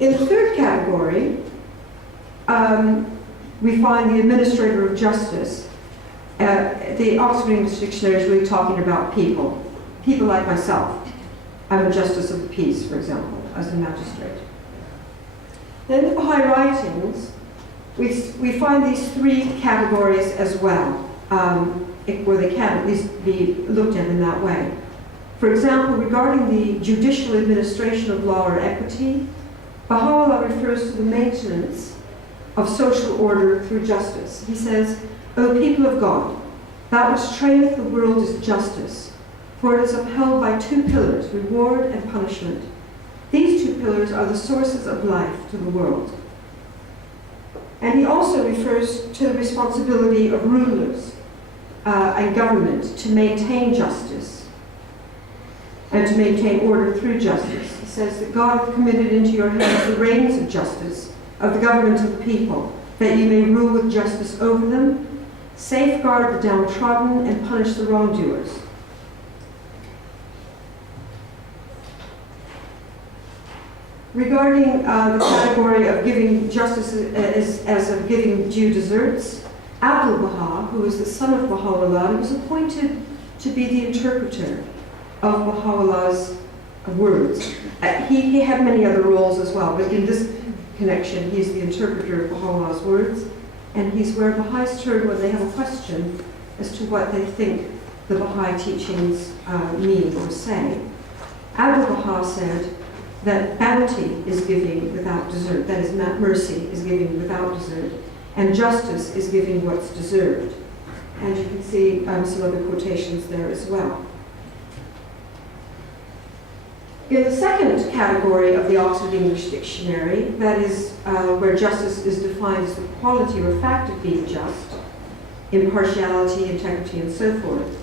In the third category, we find the administrator of justice. The Oxford English Dictionary is really talking about people. People like myself. I'm a justice of the peace, for example, as a magistrate. Then in the Baha'i writings, we find these three categories as well, where they can at least be looked at in that way. For example, regarding the judicial administration of law or equity, Baha'u'llah refers to the maintenance of social order through justice. He says, O people of God, that which traineth the world is justice, for it is upheld by two pillars, reward and punishment. These two pillars are the sources of life to the world. And he also refers to the responsibility of rulers and government to maintain justice and to maintain order through justice. He says that God hath committed into your hands the reins of justice, of the government of the people, that you may rule with justice over them, safeguard the downtrodden, and punish the wrongdoers. Regarding the category of giving justice as of giving due deserts, Abdul-Baha, who was the son of Baha'u'llah, was appointed to be the interpreter of Baha'u'llah's words. He had many other roles as well, but in this connection, he's the interpreter of Baha'u'llah's words, and he's where Baha'is turn when they have a question as to what they think the Baha'i teachings mean or say. Abdul-Baha said that bounty is giving without desert, that is, mercy is giving without desert, and justice is giving what's deserved. And you can see some other quotations there as well. In the second category of the Oxford English Dictionary, that is where justice is defined as the quality or fact of being just, impartiality, integrity, and so forth,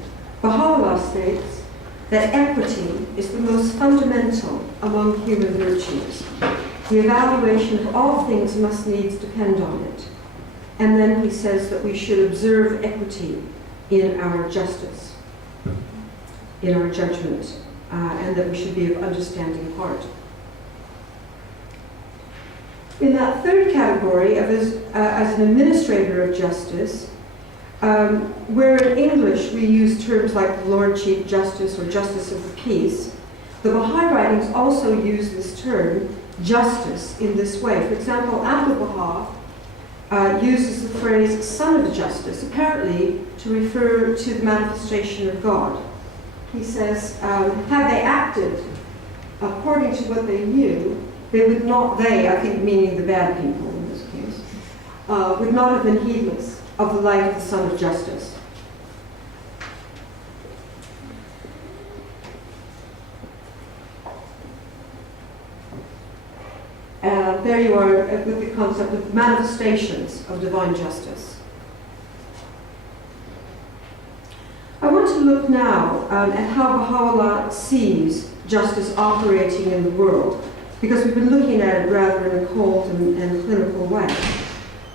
Baha'u'llah states that equity is the most fundamental among human virtues. The evaluation of all things must needs depend on it. And then he says that we should observe equity in our justice, in our judgment, and that we should be of understanding heart. In that third category, as an administrator of justice, where in English we use terms like Lord Chief Justice or Justice of the Peace, the Baha'i writings also use this term, justice, in this way. For example, Abdul-Baha uses the phrase son of justice, apparently to refer to the manifestation of God. He says, had they acted according to what they knew, they would not, I think meaning the bad people in this case, would not have been heedless of the light of the Son of Justice. There you are with the concept of manifestations of divine justice. I want to look now at how Baha'u'llah sees justice operating in the world, because we've been looking at it rather in a cold and clinical way.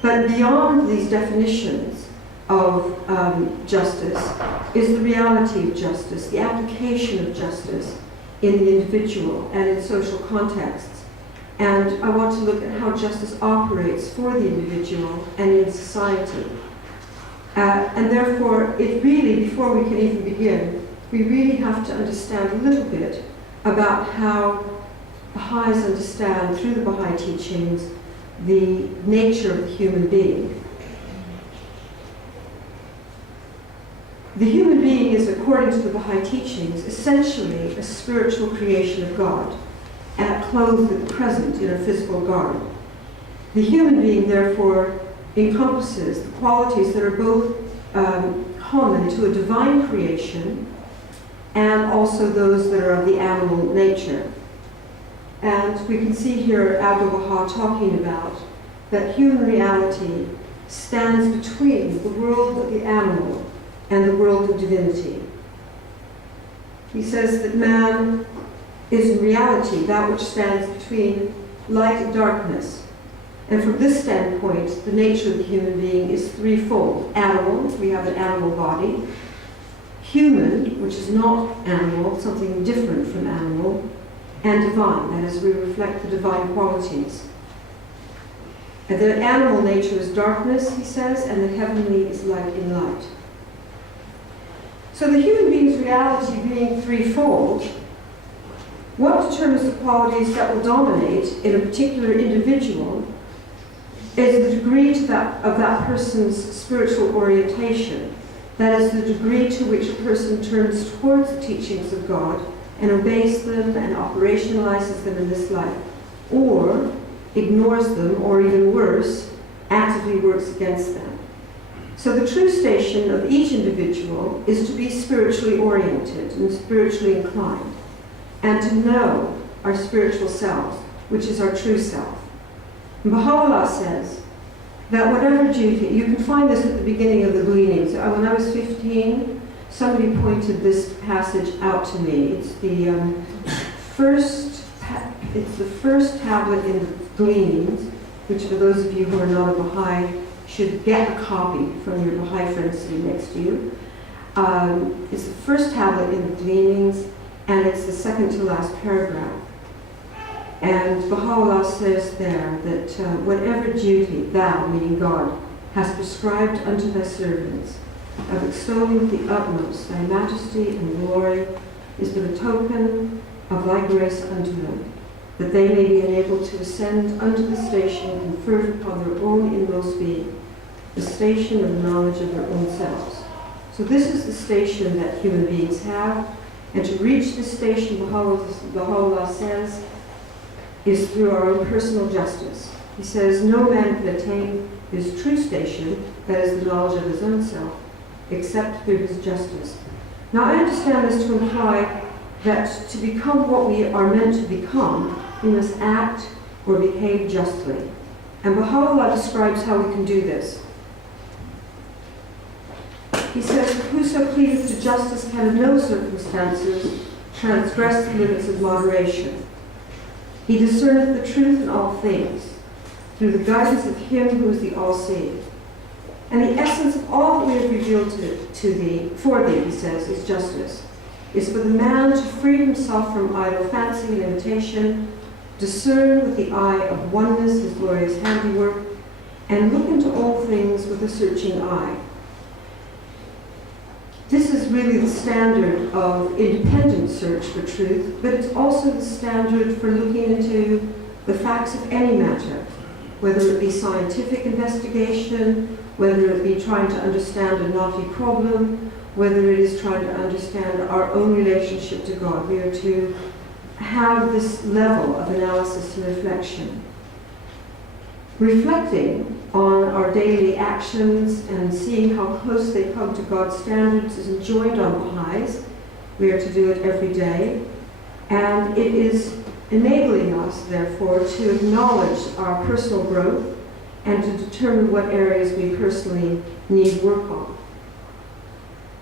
But beyond these definitions of justice is the reality of justice, the application of justice in the individual and in social contexts. And I want to look at how justice operates for the individual and in society. And therefore, it really, before we can even begin, we really have to understand a little bit about how Baha'is understand, through the Baha'i teachings, the nature of the human being. The human being is, according to the Baha'i teachings, essentially a spiritual creation of God, clothed at present in a physical garb. The human being, therefore, encompasses the qualities that are both common to a divine creation and also those that are of the animal nature. And we can see here Abdul-Baha talking about that human reality stands between the world of the animal and the world of divinity. He says that man is in reality that which stands between light and darkness. And from this standpoint, the nature of the human being is threefold. Animal, we have an animal body. Human, which is not animal, something different from animal. and divine, that is, we reflect the divine qualities. And the animal nature is darkness, he says, and the heavenly is light in light. So the human being's reality being threefold, what determines the qualities that will dominate in a particular individual is the degree of that person's spiritual orientation. That is the degree to which a person turns towards the teachings of God and obeys them and operationalizes them in this life, or ignores them, or even worse, actively works against them. So the true station of each individual is to be spiritually oriented and spiritually inclined, and to know our spiritual selves, which is our true self. And Baha'u'llah says that whatever duty, you can find this at the beginning of the Gleanings. When I was 15, somebody pointed this passage out to me. It's the first tablet in the Gleanings, which for those of you who are not a Baha'i should get a copy from your Baha'i friend sitting next to you. It's the first tablet in the Gleanings, and it's the second to last paragraph. And Baha'u'llah says there that whatever duty thou, meaning God, hast prescribed unto thy servants, of extolling with the utmost thy majesty and glory, is but a token of thy grace unto them, that they may be enabled to ascend unto the station conferred upon their own inmost being, the station of the knowledge of their own selves. So this is the station that human beings have, and to reach this station, Baha'u'llah says, is through our own personal justice. He says, no man can attain his true station, that is the knowledge of his own self, except through his justice. Now I understand this to imply that to become what we are meant to become, we must act or behave justly. And Baha'u'llah describes how we can do this. He says, whoso cleaveth to justice can in no circumstances transgress the limits of moderation. He discerneth the truth in all things, through the guidance of him who is the all-seeing. And the essence of all that we have revealed to thee, for thee, he says, is justice, is for the man to free himself from idle fancy and imitation, discern with the eye of oneness his glorious handiwork, and look into all things with a searching eye. This is really the standard of independent search for truth, but it's also the standard for looking into the facts of any matter, whether it be scientific investigation, whether it be trying to understand a knotty problem, whether it is trying to understand our own relationship to God. We are to have this level of analysis and reflection. Reflecting on our daily actions and seeing how close they come to God's standards is enjoined on Baha'is. We are to do it every day. And it is enabling us, therefore, to acknowledge our personal growth and to determine what areas we personally need work on.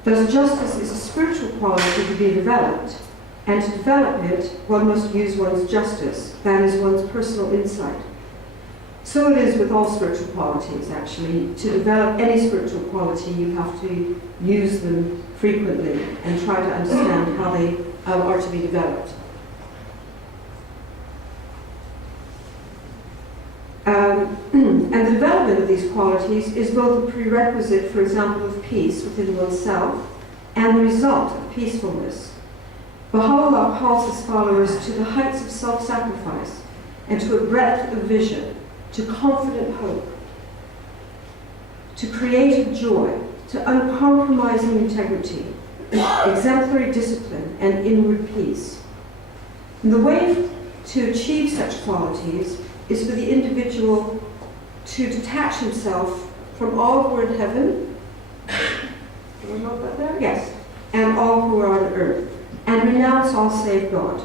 Thus, justice is a spiritual quality to be developed, and to develop it, one must use one's justice, that is, one's personal insight. So it is with all spiritual qualities, actually. To develop any spiritual quality, you have to use them frequently and try to understand how they are to be developed. And the development of these qualities is both a prerequisite, for example, of peace within oneself and the result of peacefulness. Baha'u'llah calls his followers to the heights of self-sacrifice and to a breadth of vision, to confident hope, to creative joy, to uncompromising integrity, exemplary discipline, and inward peace. And the way to achieve such qualities is for the individual to detach himself from all who are in heaven, do I know about that? Yes, and all who are on earth, and renounce all save God.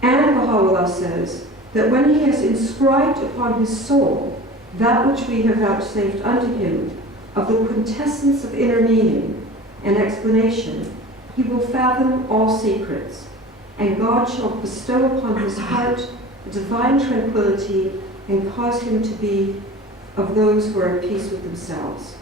And Baha'u'llah says that when he has inscribed upon his soul that which we have vouchsafed unto him of the quintessence of inner meaning and explanation, he will fathom all secrets, and God shall bestow upon his heart a divine tranquility and cause him to be of those who are at peace with themselves.